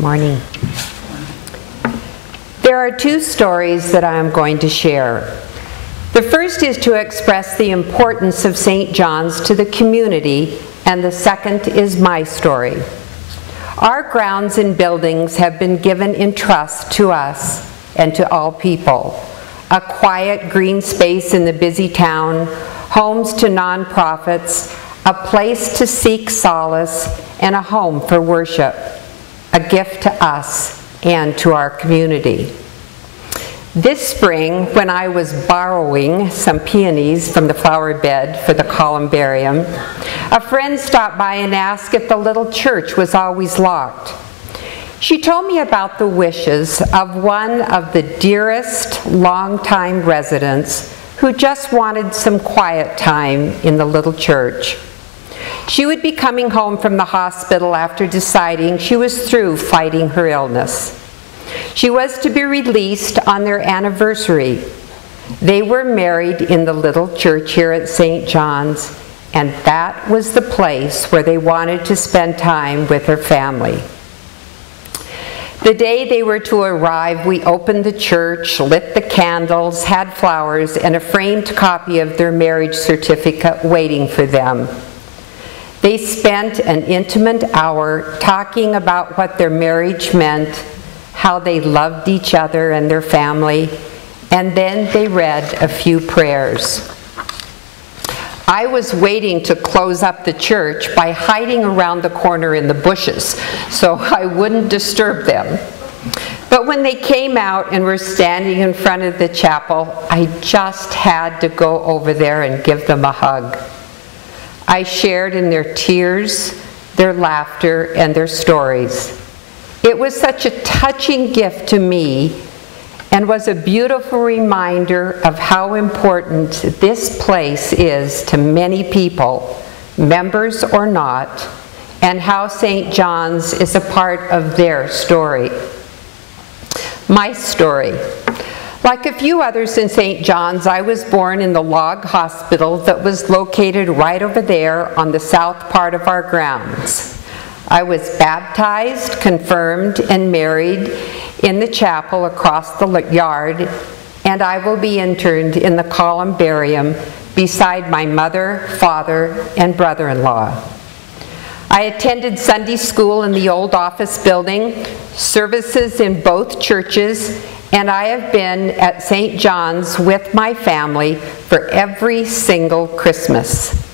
Morning. There are two stories that I am going to share. The first is to express the importance of St. John's to the community, and the second is my story. Our grounds and buildings have been given in trust to us and to all people. A quiet green space in the busy town, homes to nonprofits, a place to seek solace, and a home for worship. A gift to us and to our community. This spring, when I was borrowing some peonies from the flower bed for the columbarium, a friend stopped by and asked if the little church was always locked. She told me about the wishes of one of the dearest longtime residents who just wanted some quiet time in the little church. She would be coming home from the hospital after deciding she was through fighting her illness. She was to be released on their anniversary. They were married in the little church here at St. John's, and that was the place where they wanted to spend time with her family. The day they were to arrive, we opened the church, lit the candles, had flowers, and a framed copy of their marriage certificate waiting for them. They spent an intimate hour talking about what their marriage meant, how they loved each other and their family, and then they read a few prayers. I was waiting to close up the church by hiding around the corner in the bushes so I wouldn't disturb them. But when they came out and were standing in front of the chapel, I just had to go over there and give them a hug. I shared in their tears, their laughter, and their stories. It was such a touching gift to me and was a beautiful reminder of how important this place is to many people, members or not, and how St. John's is a part of their story. My story. Like a few others in St. John's, I was born in the log hospital that was located right over there on the south part of our grounds. I was baptized, confirmed, and married in the chapel across the yard, and I will be interned in the columbarium beside my mother, father, and brother-in-law. I attended Sunday school in the old office building, services in both churches, and I have been at St. John's with my family for every single Christmas.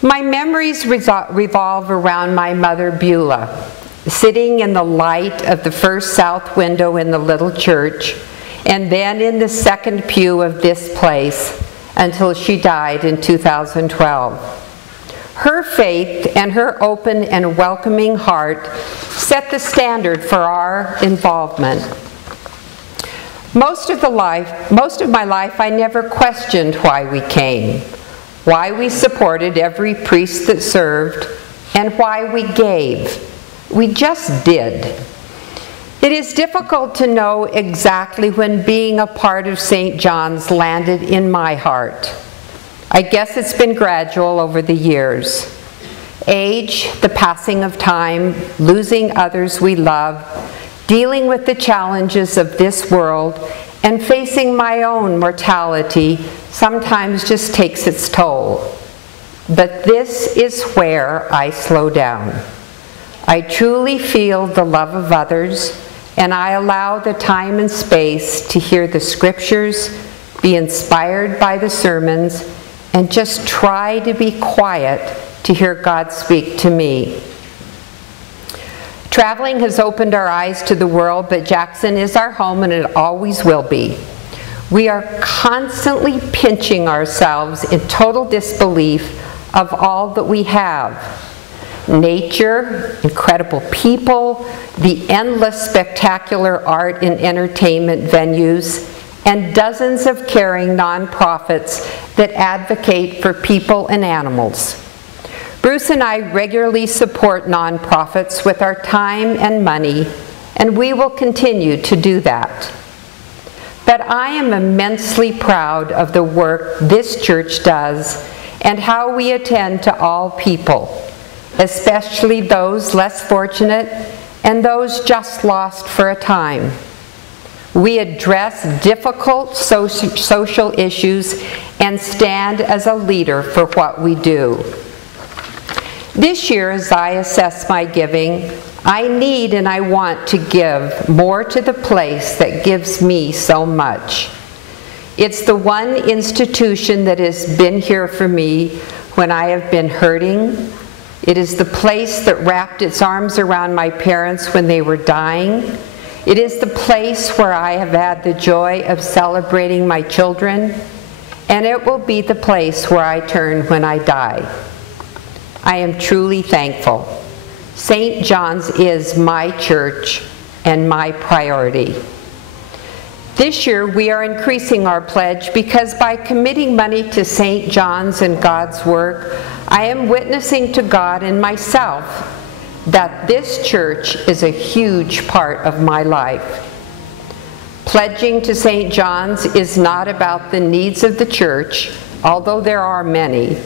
My memories revolve around my mother Beulah, sitting in the light of the first south window in the little church, and then in the second pew of this place until she died in 2012. Her faith and her open and welcoming heart set the standard for our involvement. Most of my life, I never questioned why we came, why we supported every priest that served, and why we gave. We just did. It is difficult to know exactly when being a part of St. John's landed in my heart. I guess it's been gradual over the years. Age, the passing of time, losing others we love, dealing with the challenges of this world, and facing my own mortality sometimes just takes its toll. But this is where I slow down. I truly feel the love of others, and I allow the time and space to hear the scriptures, be inspired by the sermons, and just try to be quiet to hear God speak to me. Traveling has opened our eyes to the world, but Jackson is our home and it always will be. We are constantly pinching ourselves in total disbelief of all that we have. Nature, incredible people, the endless spectacular art and entertainment venues, and dozens of caring nonprofits that advocate for people and animals. Bruce and I regularly support nonprofits with our time and money, and we will continue to do that. But I am immensely proud of the work this church does and how we attend to all people, especially those less fortunate and those just lost for a time. We address difficult social issues and stand as a leader for what we do. This year, as I assess my giving, I need and I want to give more to the place that gives me so much. It's the one institution that has been here for me when I have been hurting. It is the place that wrapped its arms around my parents when they were dying. It is the place where I have had the joy of celebrating my children, and it will be the place where I turn when I die. I am truly thankful. St. John's is my church and my priority. This year we are increasing our pledge because by committing money to St. John's and God's work, I am witnessing to God and myself that this church is a huge part of my life. Pledging to St. John's is not about the needs of the church, although there are many,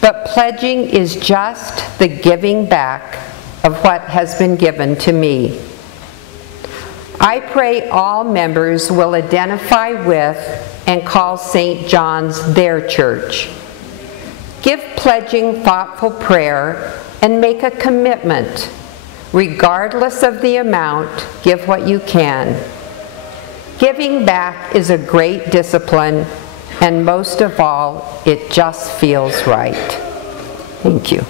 but pledging is just the giving back of what has been given to me. I pray all members will identify with and call St. John's their church. Give pledging thoughtful prayer and make a commitment. Regardless of the amount, give what you can. Giving back is a great discipline, and most of all, it just feels right. Thank you.